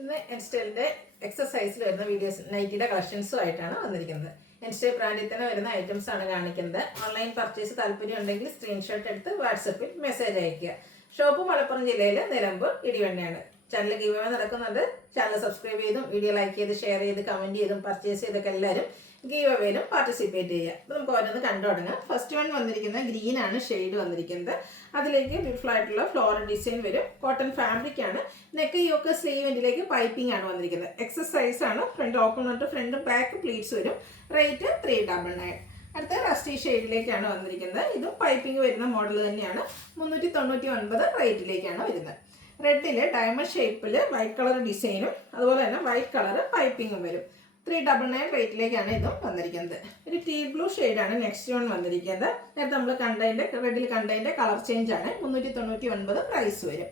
ഇന്ന് എൻസ്റ്റൈലിൻ്റെ എക്സസൈസിൽ വരുന്ന വീഡിയോസ് നൈറ്റിയുടെ കളക്ഷൻസുമായിട്ടാണ് വന്നിരിക്കുന്നത്. എൻസ്റ്റൈൽ ബ്രാൻഡിൽ തന്നെ വരുന്ന ഐറ്റംസ് ആണ് കാണിക്കുന്നത്. ഓൺലൈൻ പർച്ചേസ് താല്പര്യം ഉണ്ടെങ്കിൽ സ്ക്രീൻഷോട്ട് എടുത്ത് വാട്സപ്പിൽ മെസ്സേജ് അയയ്ക്കുക. ഷോപ്പ് മലപ്പുറം ജില്ലയിൽ നിലമ്പൂർ ഇടിവണ്ണയാണ്. ചാനൽ ഗീവ് അവേ നടക്കുന്നുണ്ട്. ചാനൽ സബ്സ്ക്രൈബ് ചെയ്തും വീഡിയോ ലൈക്ക് ചെയ്ത് ഷെയർ ചെയ്ത് കമൻറ്റ് ചെയ്തും പർച്ചേസ് ചെയ്തൊക്കെ എല്ലാവരും ഗീവ് അവേയിലും പാർട്ടിസിപ്പേറ്റ് ചെയ്യുക. അപ്പോൾ നമുക്ക് ഓരോന്ന് കണ്ടു തുടങ്ങാം. ഫസ്റ്റ് വൺ വന്നിരിക്കുന്നത് ഗ്രീൻ ആണ് ഷെയ്ഡ് വന്നിരിക്കുന്നത്. അതിലേക്ക് ബ്യൂട്ടിഫുൾ ആയിട്ടുള്ള ഫ്ലോറൽ ഡിസൈൻ വരും. കോട്ടൺ ഫാബ്രിക് ആണ്. നെക്ക് യോക്ക് സ്ലീവിൻ്റിലേക്ക് പൈപ്പിംഗ് ആണ് വന്നിരിക്കുന്നത്. എക്സസൈസ് ആണ്. ഫ്രണ്ട് ഓപ്പൺ തൊട്ട് ഫ്രണ്ട് ബാക്ക് പ്ലീറ്റ്സ് വരും. റേറ്റ് 399. അടുത്ത റസ്റ്റി ഷെയ്ഡിലേക്കാണ് വന്നിരിക്കുന്നത്. ഇതും പൈപ്പിംഗ് വരുന്ന മോഡൽ തന്നെയാണ്. 399 റേറ്റിലേക്കാണ് വരുന്നത്. റെഡിൽ ഡയമണ്ട് ഷേപ്പിൽ വൈറ്റ് കളർ ഡിസൈനും അതുപോലെ തന്നെ വൈറ്റ് കളർ പൈപ്പിങ്ങും വരും. 399 റേറ്റിലേക്കാണ് ഇതും വന്നിരിക്കുന്നത്. ഒരു ടീ ബ്ലൂ ഷെയ്ഡാണ് നെക്സ്റ്റ് വൺ വന്നിരിക്കുന്നത്. നേരത്തെ നമ്മൾ കണ്ടതിൻ്റെ റെഡിൽ കണ്ടതിൻ്റെ കളർ ചേഞ്ച് ആണ്. 399 പ്രൈസ് വരും.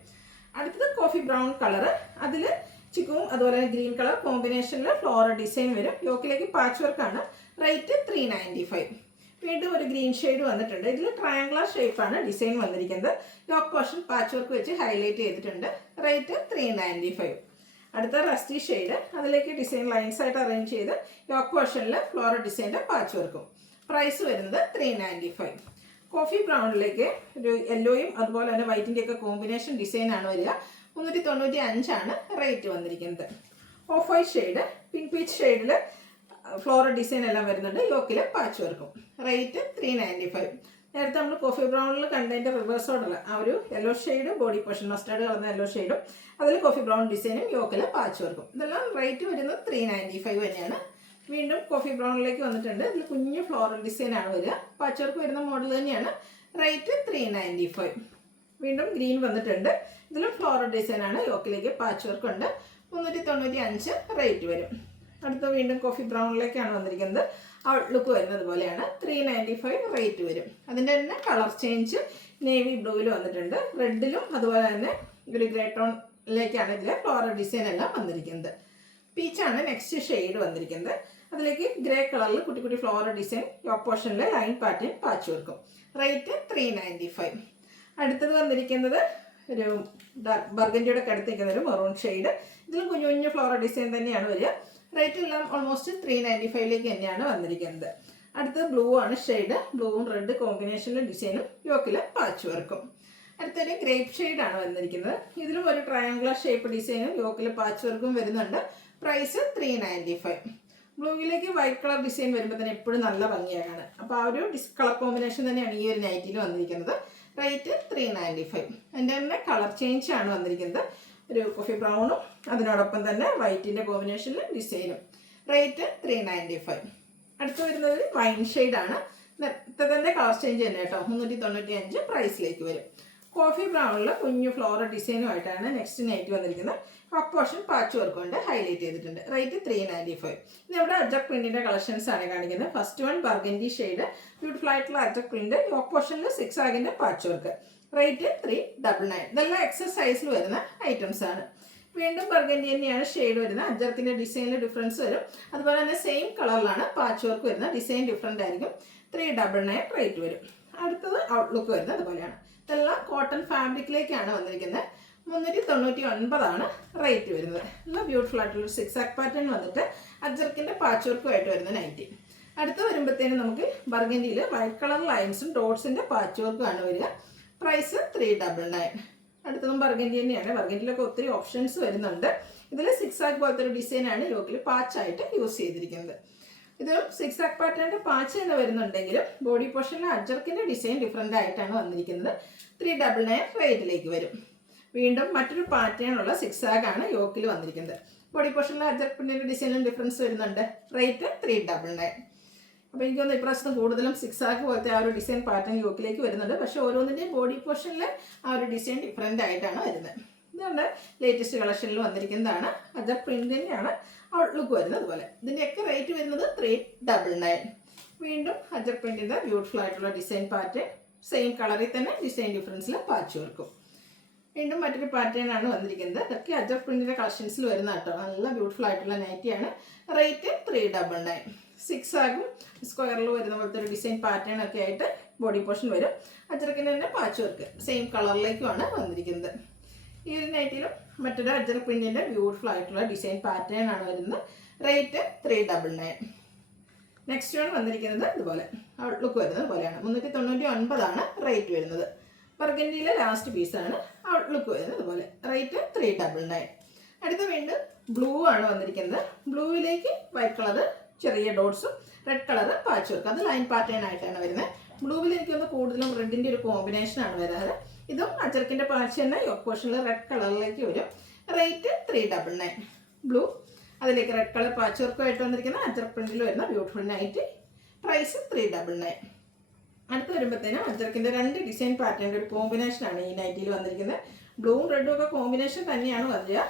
അടുത്തത് കോഫി ബ്രൗൺ കളർ. അതിൽ ചിക്കും അതുപോലെ തന്നെ ഗ്രീൻ കളർ കോമ്പിനേഷനിൽ ഫ്ലോറൽ ഡിസൈൻ വരും. യോക്കിലേക്ക് പാച്ച് വർക്കാണ്. റേറ്റ് 395. വീണ്ടും ഒരു ഗ്രീൻ ഷെയ്ഡ് വന്നിട്ടുണ്ട്. ഇതിൽ ട്രയാങ്കുലർ ഷേപ്പാണ് ഡിസൈൻ വന്നിരിക്കുന്നത്. യോക്ക് പോർഷൻ പാച്ച് വർക്ക് വെച്ച് ഹൈലൈറ്റ് ചെയ്തിട്ടുണ്ട്. റേറ്റ് 395. അടുത്ത റസ്റ്റി ഷെയ്ഡ്. അതിലേക്ക് ഡിസൈൻ ലൈൻസ് ആയിട്ട് അറേഞ്ച് ചെയ്ത് യോക്ക് പോർഷനിൽ ഫ്ലോറൽ ഡിസൈൻ്റെ പാച്ച് വർക്കും. പ്രൈസ് വരുന്നത് 395. കോഫി ബ്രൗണിലേക്ക് ഒരു യെല്ലോയും അതുപോലെ തന്നെ വൈറ്റിൻ്റെ ഒക്കെ കോമ്പിനേഷൻ ഡിസൈനാണ് വരിക. 395 റേറ്റ് വന്നിരിക്കുന്നത്. Off white shade, pink peach ഷെയ്ഡിൽ ഫ്ലോറൽ ഡിസൈൻ എല്ലാം വരുന്നുണ്ട്. യോക്കിൽ പാച്ച് വർക്കും. റേറ്റ് 395. നേരത്തെ നമ്മൾ കോഫി ബ്രൗണിൽ കണ്ടതിൻ്റെ റിവേഴ്സ് ഓർഡർ ആ ഒരു yellow shade body portion mustard കളർന്ന യെല്ലോ ഷെയ്ഡും അതിൽ കോഫി ബ്രൗൺ ഡിസൈനും യോക്കിൽ പാച്ച് വർക്കും. ഇതെല്ലാം റേറ്റ് വരുന്നത് 395 തന്നെയാണ്. വീണ്ടും കോഫി ബ്രൗണിലേക്ക് വന്നിട്ടുണ്ട്. ഇതിൽ കുഞ്ഞു ഫ്ലോറൽ ഡിസൈനാണ് വരിക. പാച്ച് വർക്ക് വരുന്ന മോഡൽ തന്നെയാണ്. റേറ്റ് 395. വീണ്ടും ഗ്രീൻ വന്നിട്ടുണ്ട്. ഇതിലും ഫ്ലോറൽ ഡിസൈനാണ്. യോക്കിലേക്ക് പാച്ച് വർക്ക് ഉണ്ട്. 395 റേറ്റ് വരും. അടുത്ത വീണ്ടും കോഫി ബ്രൗണിലേക്കാണ് വന്നിരിക്കുന്നത്. ഔട്ട്ലുക്ക് വരുന്നത് പോലെയാണ്. 395 റേറ്റ് വരും. അതിൻ്റെ തന്നെ കളർ ചേഞ്ച് നേവി ബ്ലൂവിൽ വന്നിട്ടുണ്ട്. റെഡിലും അതുപോലെ തന്നെ ഒരു ഗ്രേ ടോണിലേക്കാണ് ഇതിലെ ഫ്ലോറൽ ഡിസൈൻ എല്ലാം വന്നിരിക്കുന്നത്. പീച്ചാണ് നെക്സ്റ്റ് ഷെയ്ഡ് വന്നിരിക്കുന്നത്. അതിലേക്ക് ഗ്രേ കളറിൽ കുട്ടി കുട്ടി ഫ്ലോറൽ ഡിസൈൻ യോക്ക് പോർഷനിൽ ലൈൻ പാറ്റേൺ പാച്ച് വർക്കും. റേറ്റ് 395. അടുത്തത് വന്നിരിക്കുന്നത് ഒരു ബർഗൻഡിയുടെ ഒക്കെ അടുത്തേക്കുന്ന ഒരു മെറൂൺ ഷെയ്ഡ്. ഇതിലും കുഞ്ഞു കുഞ്ഞു ഫ്ലോറൽ ഡിസൈൻ തന്നെയാണ് വരിക. റേറ്റ് എല്ലാം ഓൾമോസ്റ്റ് 395 തന്നെയാണ് വന്നിരിക്കുന്നത്. അടുത്തത് ബ്ലൂ ആണ് ഷെയ്ഡ്. ബ്ലൂവും റെഡ് കോമ്പിനേഷനിലെ ഡിസൈനും യോക്കിൽ പാച്ച് വർക്കും. അടുത്തൊരു ഗ്രേപ്പ് ഷെയ്ഡാണ് വന്നിരിക്കുന്നത്. ഇതിലും ഒരു ട്രയാങ്കുലർ ഷേപ്പ് ഡിസൈനും യോക്കിൽ പാച്ച് വർക്കും വരുന്നുണ്ട്. പ്രൈസ് 395. ബ്ലൂവിലേക്ക് വൈറ്റ് കളർ ഡിസൈൻ വരുമ്പോൾ തന്നെ എപ്പോഴും നല്ല ഭംഗിയാണ്. അപ്പോൾ ആ ഒരു കളർ കോമ്പിനേഷൻ തന്നെയാണ് ഈ ഒരു നൈറ്റിൽ വന്നിരിക്കുന്നത്. റേറ്റ് 395. അതിൻ്റെ തന്നെ കളർ ചേഞ്ച് ആണ് വന്നിരിക്കുന്നത്. ഒരു കോഫി ബ്രൗണും അതിനോടൊപ്പം തന്നെ വൈറ്റിൻ്റെ കോമ്പിനേഷനിൽ ഡിസൈനും. റേറ്റ് 395. അടുത്ത് വരുന്നത് വൈൻ ഷെയ്ഡാണ്. നേരത്തെ തന്നെ കളർ ചേഞ്ച് തന്നെ കേട്ടോ. 395 പ്രൈസിലേക്ക് വരും. കോഫി ബ്രൗണിൽ കുഞ്ഞു ഫ്ലോറൽ ഡിസൈനുമായിട്ടാണ് നെക്സ്റ്റ് നൈറ്റ് വന്നിരിക്കുന്നത്. യോക്ക് പോർഷൻ പാച്ച് വർക്ക് കൊണ്ട് ഹൈലൈറ്റ് ചെയ്തിട്ടുണ്ട്. റേറ്റ് 395. ഇവിടെ അജക് പ്രിന്റിന്റെ കളക്ഷൻസ് ആണ് കാണിക്കുന്നത്. First one burgundy shade. Beautiful ആയിട്ടുള്ള അജക് പ്രിന്റ്. യോക്ക് പോർഷനിൽ 6 ആഗിന്റെ പാച്ച് വർക്ക്. റേറ്റ് 399. ഇതെല്ലാം എക്സസൈസിൽ വരുന്ന ഐറ്റംസ് ആണ്. വീണ്ടും ബർഗൻഡി തന്നെയാണ് ഷെയ്ഡ് വരുന്നത്. അജർക്കിന്റെ ഡിസൈനിൽ ഡിഫറൻസ് വരും. അതുപോലെ തന്നെ സെയിം കളറിലാണ് പാച്ച് വർക്ക് വരുന്നത്. ഡിസൈൻ ഡിഫറെൻ്റ് ആയിരിക്കും. 399 റേറ്റ് വരും. അടുത്തത് ഔട്ട്ലുക്ക് വരുന്നത് അതുപോലെയാണ്. ഇതെല്ലാം കോട്ടൺ ഫാബ്രിക്കിലേക്കാണ് വന്നിരിക്കുന്നത്. 399 റേറ്റ് വരുന്നത്. നല്ല ബ്യൂട്ടിഫുൾ ആയിട്ടുള്ള 6 ആക്ക് പാറ്റേൺ വന്നിട്ട് അജർക്കിന്റെ പാച്ച് വർക്കുമായിട്ട് വരുന്ന നൈറ്റി. അടുത്ത് വരുമ്പോഴത്തേനും നമുക്ക് ബർഗൻഡിയിൽ വൈറ്റ് കളർ ലൈൻസും ഡോട്ട്സിന്റെ പാച്ച് വർക്കും ആണ് വരിക. പ്രൈസ് 399. അടുത്തതും ബർഗൻഡി തന്നെയാണ്. ബർഗൻഡിയിലൊക്കെ ഒത്തിരി ഓപ്ഷൻസ് വരുന്നുണ്ട്. ഇതിൽ 6 ആക്ക് പോലത്തെ ഒരു ഡിസൈനാണ് യോക്കിൽ പാച്ചായിട്ട് യൂസ് ചെയ്തിരിക്കുന്നത്. ഇതിലും 6 ആക്ക് പാറ്റേണിൻ്റെ പാച്ച് തന്നെ വരുന്നുണ്ടെങ്കിലും ബോഡി പോർഷനിലെ അജർക്കിൻ്റെ ഡിസൈൻ ഡിഫറെൻ്റ് ആയിട്ടാണ് വന്നിരിക്കുന്നത്. 399 റേറ്റിലേക്ക് വരും. വീണ്ടും മറ്റൊരു പാറ്റേണുള്ള 6 ആക്കാണ് യോക്കിൽ വന്നിരിക്കുന്നത്. ബോഡി പോർഷനിലെ അജർക്കിൻ്റെ ഡിസൈനും ഡിഫറൻസ് വരുന്നുണ്ട്. റേറ്റ് 399. അപ്പോൾ എനിക്ക് തോന്നുന്നു ഇപ്രാവശ്യം കൂടുതലും 6 ആക്ക് പോലത്തെ ആ ഒരു ഡിസൈൻ പാറ്റേൺ യോക്കിലേക്ക് വരുന്നുണ്ട്. പക്ഷേ ഓരോന്നിൻ്റെയും ബോഡി പോർഷനിൽ ആ ഒരു ഡിസൈൻ ഡിഫറെൻ്റ് ആയിട്ടാണ് വരുന്നത്. ഇതുകൊണ്ട് ലേറ്റസ്റ്റ് കളക്ഷനിൽ വന്നിരിക്കുന്നതാണ്. അജർ പ്രിന്റ് തന്നെയാണ് ഔട്ട്ലുക്ക് വരുന്നത് അതുപോലെ. ഇതിൻ്റെയൊക്കെ റേറ്റ് വരുന്നത് 399. വീണ്ടും അജർ പ്രിന്റിൻ്റെ ബ്യൂട്ടിഫുൾ ആയിട്ടുള്ള ഡിസൈൻ പാറ്റേൺ. സെയിം കളറിൽ തന്നെ ഡിസൈൻ ഡിഫറൻസിൽ പാച്ച് വർക്കും. വീണ്ടും മറ്റൊരു പാറ്റേൺ ആണ് വന്നിരിക്കുന്നത്. ഇതൊക്കെ അജർ പ്രിന്റിൻ്റെ കളക്ഷൻസിൽ വരുന്ന കേട്ടോ. നല്ല ബ്യൂട്ടിഫുൾ ആയിട്ടുള്ള നൈറ്റിയാണ്. റേറ്റ് 399. 6 ആകും സ്ക്വയറിൽ വരുന്ന പോലത്തെ ഒരു ഡിസൈൻ പാറ്റേൺ ഒക്കെ ആയിട്ട് ബോഡി പോർഷൻ വരും. അജർക്കിൻ്റെ തന്നെ പാച്ച് വർക്ക് സെയിം കളറിലേക്കുമാണ് വന്നിരിക്കുന്നത്. ഈ ഒരു നൈറ്റിലും മറ്റൊരു അജ്രക് പ്രിന്റിൻ്റെ ബ്യൂട്ടിഫുൾ ആയിട്ടുള്ള ഡിസൈൻ പാറ്റേൺ ആണ് വരുന്നത്. റേറ്റ് 399. നെക്സ്റ്റ് വൺ വന്നിരിക്കുന്നത് ഇതുപോലെ ഔട്ട്ലുക്ക് വരുന്നത് പോലെയാണ്. 399 റേറ്റ് വരുന്നത്. ബർഗൻഡിയിലെ ലാസ്റ്റ് പീസാണ്. ഔട്ട്ലുക്ക് വരുന്നത് ഇതുപോലെ. റേറ്റ് 399. അടുത്ത വീണ്ടും ബ്ലൂ ആണ് വന്നിരിക്കുന്നത്. ബ്ലൂവിലേക്ക് വൈറ്റ് കളർ ചെറിയ ഡോട്ട്സും റെഡ് കളർ പാച്ച് വർക്ക്, അത് ലൈൻ പാറ്റേൺ ആയിട്ടാണ് വരുന്നത്. ബ്ലൂവിൽ എനിക്ക് ഒന്ന് കൂടുതലും റെഡിൻ്റെ ഒരു കോമ്പിനേഷൻ ആണ് വരാറ്. ഇതും അജർക്കിൻ്റെ പാച്ച് തന്നെ യോക്ക് പോർഷനിൽ റെഡ് കളറിലേക്ക് വരും. റേറ്റ് 399. ബ്ലൂ അതിലേക്ക് റെഡ് കളർ പാച്ച് വർക്കുമായിട്ട് വന്നിരിക്കുന്ന അജർക്ക് പ്രിന്റിൽ വരുന്ന ബ്യൂട്ടിഫുൾ നൈറ്റി. പ്രൈസ് 399. അടുത്ത് വരുമ്പോഴത്തേനും അജർക്കിൻ്റെ 2 ഡിസൈൻ പാറ്റേണിൻ്റെ ഒരു കോമ്പിനേഷനാണ് ഈ നൈറ്റിയിൽ വന്നിരിക്കുന്നത്. ബ്ലൂവും റെഡും ഒക്കെ കോമ്പിനേഷൻ തന്നെയാണ് വരിക.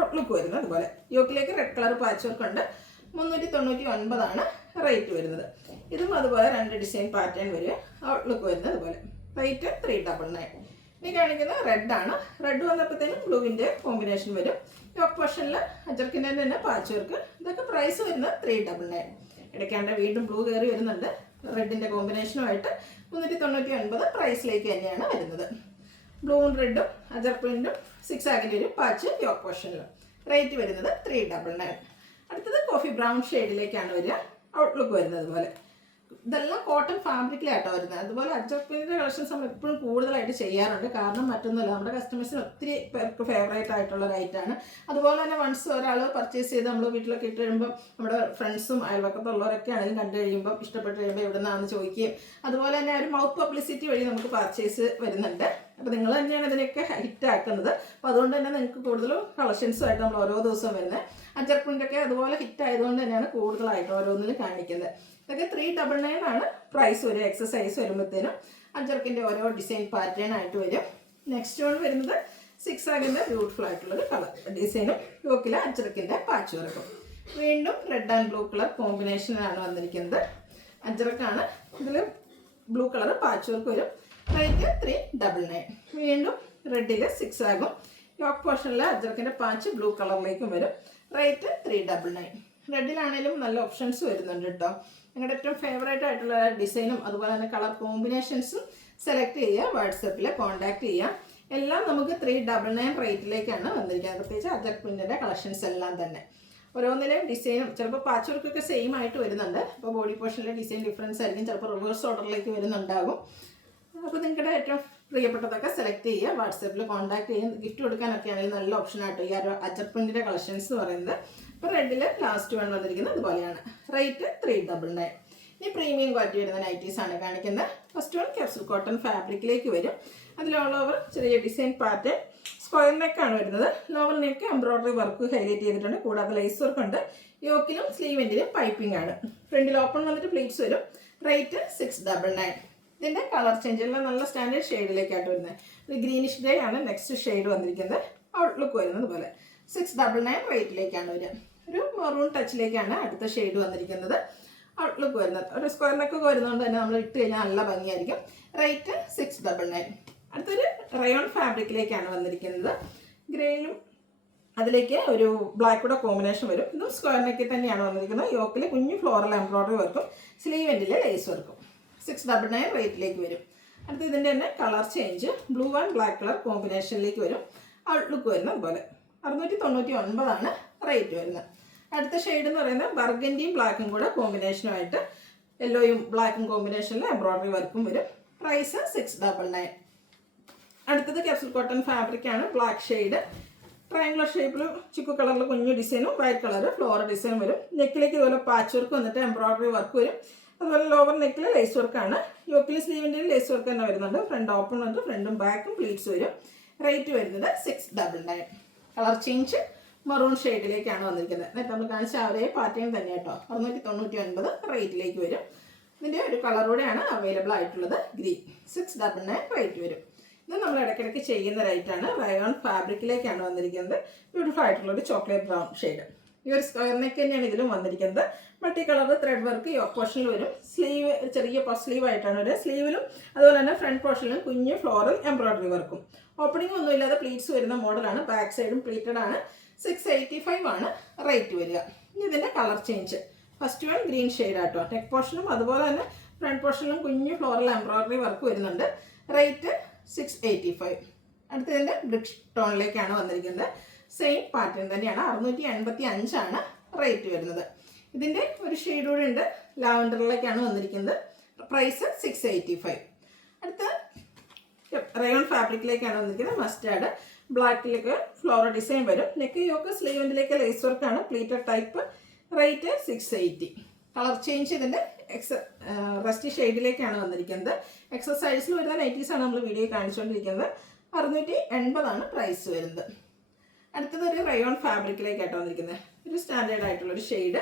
ഔട്ട്ലുക്ക് വരുന്നത് അതുപോലെ. യോക്കിലേക്ക് റെഡ് കളർ പാച്ച് വർക്ക് ഉണ്ട്. 399 റേറ്റ് വരുന്നത്. ഇതും അതുപോലെ 2 ഡിസൈൻ പാറ്റേൺ വരിക. ഔട്ട്ലുക്ക് വരുന്നത് അതുപോലെ. റേറ്റ് 399. ഇനി കാണിക്കുന്നത് റെഡാണ്. റെഡ് വന്നപ്പോഴത്തേനും ബ്ലൂവിൻ്റെ കോമ്പിനേഷൻ വരും. യോക്ക് പോർഷനിൽ അജർക്കിൻ്റെ തന്നെ പാച്ച് വർക്ക്. ഇതൊക്കെ പ്രൈസ് വരുന്നത് 399. ഇടയ്ക്കാണ്ട് വീണ്ടും ബ്ലൂ കയറി വരുന്നുണ്ട്. റെഡിൻ്റെ കോമ്പിനേഷനുമായിട്ട് 399 പ്രൈസിലേക്ക് തന്നെയാണ് വരുന്നത്. ബ്ലൂവും റെഡും അജർക്ക് പ്രിന്റും 6 ആകിൻ്റെ ഒരു പാച്ച് യോക്ക് പോർഷനിലും. റേറ്റ് വരുന്നത് 399. അടുത്തത് കോഫി ബ്രൗൺ ഷെയ്ഡിലേക്കാണ് വരിക. ഔട്ട്ലുക്ക് വരുന്നത് പോലെ. ഇതെല്ലാം കോട്ടൺ ഫാബ്രിക്കിലായിട്ടോ വരുന്നത്. അതുപോലെ അജർക്ക് പ്രിന്റിൻ്റെ കളക്ഷൻസ് നമ്മൾ എപ്പോഴും കൂടുതലായിട്ട് ചെയ്യാറുണ്ട്. കാരണം മറ്റൊന്നുമില്ല, നമ്മുടെ കസ്റ്റമേഴ്സിന് ഒത്തിരി പേർക്ക് ഫേവറേറ്റ് ആയിട്ടുള്ള ഒരു ഐറ്റമാണ്. അതുപോലെ തന്നെ വൺസ് ഒരാൾ പർച്ചേസ് ചെയ്ത് നമ്മൾ വീട്ടിലൊക്കെ ഇട്ട് കഴിയുമ്പോൾ നമ്മുടെ ഫ്രണ്ട്സും അയൽവക്കത്തുള്ളവരൊക്കെ ആണെങ്കിലും കണ്ടു കഴിയുമ്പോൾ ഇഷ്ടപ്പെട്ട് കഴിയുമ്പോൾ എവിടെ നിന്നാണെന്ന് ചോദിക്കുകയും അതുപോലെ തന്നെ ഒരു മൗത്ത് പബ്ലിസിറ്റി വഴി നമുക്ക് പർച്ചേസ് വരുന്നുണ്ട്. അപ്പോൾ നിങ്ങൾ തന്നെയാണ് ഇതിനൊക്കെ ഹിറ്റ് ആക്കുന്നത്. അപ്പോൾ അതുകൊണ്ട് തന്നെ നിങ്ങൾക്ക് കൂടുതലും കളക്ഷൻസുമായിട്ട് നമ്മൾ ഓരോ ദിവസവും വരുന്നത്. അജർക്ക് പ്രിൻ്റൊക്കെ അതുപോലെ ഹിറ്റ് ആയതുകൊണ്ട് തന്നെയാണ് കൂടുതലായിട്ട് ഓരോന്നിലും കാണിക്കുന്നത്. ഇതൊക്കെ 399 പ്രൈസ് വരും. എക്സസൈസ് വരുമ്പോഴത്തേനും അജർക്കിൻ്റെ ഓരോ ഡിസൈൻ പാറ്റേൺ ആയിട്ട് വരും. നെക്സ്റ്റ് വൺ വരുന്നത് 6 ആകിൻ്റെ ബ്യൂട്ടിഫുൾ ആയിട്ടുള്ളൊരു കളർ ഡിസൈനും യോക്കിലെ അജർക്കിൻ്റെ പാച്ച് വർക്കും. വീണ്ടും റെഡ് ആൻഡ് ബ്ലൂ കളർ കോമ്പിനേഷനാണ് വന്നിരിക്കുന്നത്. അജർക്കാണ്. ഇതിൽ ബ്ലൂ കളർ പാച്ച് വർക്ക് വരും. റേറ്റ് 399. വീണ്ടും റെഡിൽ 6 ആകും. യോക്ക് പോർഷനിൽ അജർക്കിൻ്റെ പാച്ച് ബ്ലൂ കളറിലേക്കും വരും. റേറ്റ് 399. റെഡിലാണെങ്കിലും നല്ല ഓപ്ഷൻസ് വരുന്നുണ്ട് കേട്ടോ. നിങ്ങളുടെ ഏറ്റവും ഫേവറേറ്റ് ആയിട്ടുള്ള ഡിസൈനും അതുപോലെ തന്നെ കളർ കോമ്പിനേഷൻസും സെലക്ട് ചെയ്യുക. വാട്സപ്പിൽ കോൺടാക്ട് ചെയ്യുക. എല്ലാം നമുക്ക് 399 റേറ്റിലേക്കാണ് വന്നിരിക്കുന്നത്. പ്രത്യേകിച്ച് അജർക്ക് പ്രിന്റിൻ്റെ കളക്ഷൻസ് എല്ലാം തന്നെ ഓരോന്നിലെയും ഡിസൈനും ചിലപ്പോൾ പാച്ച് വർക്കൊക്കെ സെയിം ആയിട്ട് വരുന്നുണ്ട്. അപ്പോൾ ബോഡി പോർഷനിലെ ഡിസൈൻ ഡിഫറൻസ് ആയിരിക്കും. ചിലപ്പോൾ റിവേഴ്സ് ഓർഡറിലേക്ക് വരുന്നുണ്ടാകും. അപ്പോൾ നിങ്ങളുടെ ഏറ്റവും പ്രിയപ്പെട്ടതൊക്കെ സെലക്ട് ചെയ്യുക. വാട്സപ്പിൽ കോൺടാക്ട് ചെയ്യുക. ഗിഫ്റ്റ് കൊടുക്കാനൊക്കെ ആണെങ്കിൽ നല്ല ഓപ്ഷനായിട്ട് ഈ അജർക്ക് പ്രിന്റിൻ്റെ കളക്ഷൻസ് എന്ന് പറയുന്നത്. ഇപ്പോൾ റെഡിൽ ലാസ്റ്റ് വൺ വന്നിരിക്കുന്നത് അതുപോലെയാണ്. റേറ്റ് 399. ഇനി പ്രീമിയം ക്വാളിറ്റി വരുന്ന നൈറ്റീസ് ആണ് കാണിക്കുന്നത്. ഫസ്റ്റ് വൺ ക്യാപ്സൂൾ കോട്ടൺ ഫാബ്രിക്കിലേക്ക് വരും. അതിൽ ഓൾ ഓവർ ചെറിയ ഡിസൈൻ പാറ്റേൺ സ്ക്വയർ നെക്കാണ് വരുന്നത്. Lower neck embroidery work highlight ചെയ്തിട്ടുണ്ട്. കൂടാതെ ലേസ് വർക്ക് ഉണ്ട്. യോക്കിലും സ്ലീവ് എൻഡിലും പൈപ്പിംഗ് ആണ്. ഫ്രണ്ടിൽ ഓപ്പൺ വന്നിട്ട് പ്ലീറ്റ്സ് വരും. റേറ്റ് 699. ഇതിൻ്റെ കളർ ചേഞ്ച് എല്ലാം നല്ല സ്റ്റാൻഡേർഡ് ഷെയ്ഡിലേക്കായിട്ട് വരുന്നത്. ഒരു ഗ്രീനിഷ് ഗ്രേ ആണ് നെക്സ്റ്റ് ഷെയ്ഡ് വന്നിരിക്കുന്നത്. ഔട്ട്ലുക്ക് വരുന്നത് പോലെ. 699 റേറ്റിലേക്കാണ് വരിക. ഒരു മെറൂൺ ടച്ചിലേക്കാണ് അടുത്ത ഷെയ്ഡ് വന്നിരിക്കുന്നത്. ഔട്ട്ലുക്ക് വരുന്നത് ഒരു സ്ക്വയർ നെക്കൊക്കെ വരുന്നതുകൊണ്ട് തന്നെ നമ്മൾ ഇട്ട് കഴിഞ്ഞാൽ നല്ല ഭംഗിയായിരിക്കും. റേറ്റ് 699. അടുത്തൊരു റയോൺ ഫാബ്രിക്കിലേക്കാണ് വന്നിരിക്കുന്നത്. ഗ്രേയിലും അതിലേക്ക് ഒരു ബ്ലാക്ക് കൂടെ കോമ്പിനേഷൻ വരും. ഇതും സ്ക്വയർ നെക്കിൽ തന്നെയാണ് വന്നിരിക്കുന്നത്. യോക്കിൽ കുഞ്ഞു ഫ്ലോറൽ എംബ്രോയ്ഡറി വർക്കും സ്ലീവ് എൻഡിൽ ലേസ് വർക്കും. 699 റേറ്റിലേക്ക് വരും. അടുത്ത ഇതിൻ്റെ തന്നെ colour change blue and black colour കോമ്പിനേഷനിലേക്ക് വരും. ഔട്ട്ലുക്ക് വരുന്നത് അതുപോലെ. 699 റേറ്റ് വരുന്നത്. അടുത്ത ഷെയ്ഡ് എന്ന് പറയുന്നത് ബർഗൻഡിയും ബ്ലാക്കും കൂടെ കോമ്പിനേഷനുമായിട്ട് യെല്ലോയും ബ്ലാക്കും കോമ്പിനേഷനിൽ എംബ്രോയ്ഡറി വർക്കും വരും. പ്രൈസ് 699. അടുത്തത് ക്യാപ്സൂൾ കോട്ടൺ ഫാബ്രിക്കാണ്. ബ്ലാക്ക് ഷെയ്ഡ് ട്രയാങ്കുലർ ഷേപ്പിൽ ചിക്കു കളറിൽ കുഞ്ഞു ഡിസൈനും വൈറ്റ് കളർ ഫ്ലോറൽ ഡിസൈനും വരും. നെക്കിലേക്ക് ഇതുപോലെ പാച്ച് വർക്ക് വന്നിട്ട് എംബ്രോയ്ഡറി വർക്ക് വരും. അതുപോലെ ലോവർ നെക്കിൽ ലേസ് വർക്കാണ്. യോക്കിൽ സ്ലീവിൻ്റെ ലേസ് വർക്ക് തന്നെ വരുന്നുണ്ട്. ഫ്രണ്ട് ഓപ്പൺ വന്നിട്ട് ഫ്രണ്ടും ബാക്കും പ്ലീറ്റ്സ് വരും. റേറ്റ് വരുന്നത് 699. കളർ ചേഞ്ച് മെറൂൺ ഷെയ്ഡിലേക്കാണ് വന്നിരിക്കുന്നത്. നേരത്തെ നമ്മൾ കാണിച്ച ആ ഒരേ പാറ്റേൺ തന്നെ കേട്ടോ. 699 റേറ്റിലേക്ക് വരും. ഇതിൻ്റെ ഒരു കളറോടെയാണ് അവൈലബിൾ ആയിട്ടുള്ളത്. ഗ്രീൻ. 699 റേറ്റ് വരും. ഇത് നമ്മൾ ഇടയ്ക്കിടയ്ക്ക് ചെയ്യുന്ന റേറ്റാണ്. റയോൺ ഫാബ്രിക്കിലേക്കാണ് വന്നിരിക്കുന്നത്. ബ്യൂട്ടിഫുൾ ആയിട്ടുള്ളൊരു ചോക്ലേറ്റ് ബ്രൗൺ ഷെയ്ഡ്. ഈ ഒരു സ്ക്വയർ നെക്ക് തന്നെയാണ് ഇതിലും വന്നിരിക്കുന്നത്. Multi colour thread work yoke പോർഷനിൽ വരും. സ്ലീവ് ചെറിയ പഫ് സ്ലീവ് ആയിട്ടാണ് വരിക. സ്ലീവിലും അതുപോലെ തന്നെ ഫ്രണ്ട് പോർഷനിലും കുഞ്ഞ് ഫ്ലോറൽ എംബ്രോയ്ഡറി വർക്കും. ഓപ്പണിംഗ് ഒന്നും ഇല്ലാതെ പ്ലീറ്റ്സ് വരുന്ന മോഡലാണ്. ബാക്ക് സൈഡും പ്ലീറ്റഡ് ആണ്. 685 റേറ്റ് വരിക. ഇനി ഇതിൻ്റെ colour change first one green shade ആട്ടോ. നെക്ക് പോർഷനും അതുപോലെ തന്നെ ഫ്രണ്ട് പോർഷനിലും കുഞ്ഞ് ഫ്ലോറൽ എംബ്രോയ്ഡറി വർക്ക് വരുന്നുണ്ട്. റേറ്റ് 685. അടുത്തതിൻ്റെ ബ്രിക്ക് ടോണിലേക്കാണ് വന്നിരിക്കുന്നത്. സെയിം പാറ്റേൺ തന്നെയാണ്. 685 റേറ്റ് വരുന്നത്. ഇതിൻ്റെ ഒരു ഷെയ്ഡ് കൂടെ ഉണ്ട്, ലാവൻഡറിലേക്കാണ് വന്നിരിക്കുന്നത്. പ്രൈസ് 685. അടുത്ത റയോൺ ഫാബ്രിക്കിലേക്കാണ് വന്നിരിക്കുന്നത്. മസ്റ്റാർഡ് ബ്ലാക്കിലേക്ക് ഫ്ലോറൽ ഡിസൈൻ വരും. നെക്ക് യോക്ക് സ്ലീവിൻ്റിലേക്ക് ലേസ് വർക്കാണ്, pleated type. Rate 680. Colour change ഇതിൻ്റെ റസ്റ്റി ഷെയ്ഡിലേക്കാണ് വന്നിരിക്കുന്നത്. എക്സസൈസിൽ വരുന്ന നൈറ്റീസാണ് നമ്മൾ വീഡിയോ കാണിച്ചുകൊണ്ടിരിക്കുന്നത്. 680 പ്രൈസ് വരുന്നത്. അടുത്തത് ഒരു റയോൺ ഫാബ്രിക്കിലേക്കായിട്ട് വന്നിരിക്കുന്നത്. ഒരു സ്റ്റാൻഡേർഡ് ആയിട്ടുള്ളൊരു ഷെയ്ഡ്,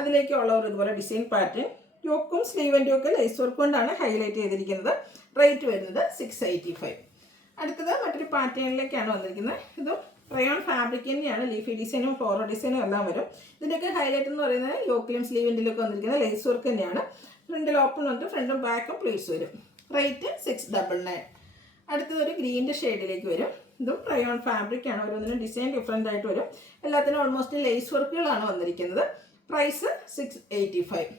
അതിലേക്കുള്ള ഒരു ഇതുപോലെ ഡിസൈൻ പാറ്റേൺ. യോക്കും സ്ലീവിൻ്റെ ഒക്കെ ലേസ് വർക്ക് കൊണ്ടാണ് ഹൈലൈറ്റ് ചെയ്തിരിക്കുന്നത്. റേറ്റ് വരുന്നത് 685. അടുത്തത് മറ്റൊരു പാറ്റേണിലേക്കാണ് വന്നിരിക്കുന്നത്. ഇതും റയോൺ ഫാബ്രിക് തന്നെയാണ്. ലീഫി ഡിസൈനും ഫ്ലോറൽ ഡിസൈനും എല്ലാം വരും. ഇതിൻ്റെയൊക്കെ ഹൈലൈറ്റ് എന്ന് പറയുന്നത് യോക്കിലും സ്ലീവിൻ്റിലൊക്കെ വന്നിരിക്കുന്നത് ലേസ് വർക്ക് തന്നെയാണ്. ഫ്രണ്ടിൽ ഓപ്പൺ വന്നിട്ട് ഫ്രണ്ടും ബാക്കും പ്ലീറ്റ്സ് വരും. റേറ്റ് 699. അടുത്തത് ഒരു ഗ്രീൻ്റെ ഷെയ്ഡിലേക്ക് വരും. ഇതും റയോൺ ഫാബ്രിക് ആണ്. ഓരോന്നിനും ഡിസൈൻ ഡിഫറെൻ്റ് ആയിട്ട് വരും. എല്ലാത്തിനും ഓൾമോസ്റ്റ് ലേസ് വർക്കുകളാണ് വന്നിരിക്കുന്നത്. പ്രൈസ് 685.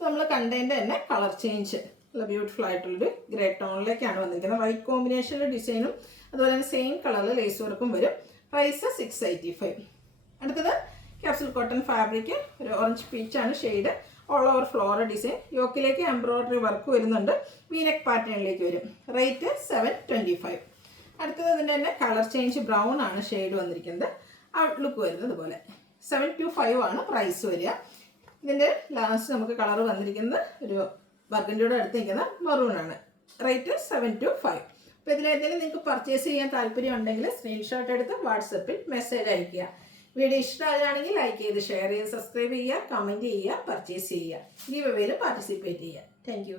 നമ്മൾ കണ്ടതിൻ്റെ തന്നെ കളർ ചേഞ്ച് നല്ല ബ്യൂട്ടിഫുൾ ആയിട്ടുള്ളൊരു ഗ്രേ ടോണിലേക്കാണ് വന്നിരിക്കുന്നത്. വൈറ്റ് കോമ്പിനേഷനിലെ ഡിസൈനും അതുപോലെ തന്നെ സെയിം കളറിൽ ലേസ് വർക്കും വരും. പ്രൈസ് 685. അടുത്തത് ക്യാപ്സൂൾ കോട്ടൺ ഫാബ്രിക്, ഒരു ഓറഞ്ച് പീച്ചാണ് shade. All over floral design, യോക്കിലേക്ക് എംബ്രോയ്ഡറി വർക്ക് വരുന്നുണ്ട്. വീനെക്ക് പാറ്റേണിലേക്ക് വരും. റേറ്റ് 725. അടുത്തത് ഇതിൻ്റെ തന്നെ കളർ ചേഞ്ച് ബ്രൗൺ ആണ് ഷെയ്ഡ് വന്നിരിക്കുന്നത്. ഔട്ട്ലുക്ക് വരുന്നത് ഇതുപോലെ. 725 പ്രൈസ് വരിക. ഇതിൻ്റെ ലാസ്റ്റ് നമുക്ക് കളർ വന്നിരിക്കുന്നത് ഒരു ബർഗൻഡിയുടെ അടുത്ത് നിൽക്കുന്ന മെറൂൺ ആണ്. റേറ്റ് 725. അപ്പോൾ ഇതിലേതെങ്കിലും നിങ്ങൾക്ക് പർച്ചേസ് ചെയ്യാൻ താല്പര്യം ഉണ്ടെങ്കിൽ സ്ക്രീൻഷോട്ട് എടുത്ത് വാട്സപ്പിൽ മെസ്സേജ് അയയ്ക്കുക. വീഡിയോ ഇഷ്ടമാകുകയാണെങ്കിൽ ലൈക്ക് ചെയ്ത് ഷെയർ ചെയ്ത് സബ്സ്ക്രൈബ് ചെയ്യുക, കമൻറ്റ് ചെയ്യുക, പർച്ചേസ് ചെയ്യുക. ഗീവ് അവേയിൽ പാർട്ടിസിപ്പേറ്റ് ചെയ്യുക. താങ്ക്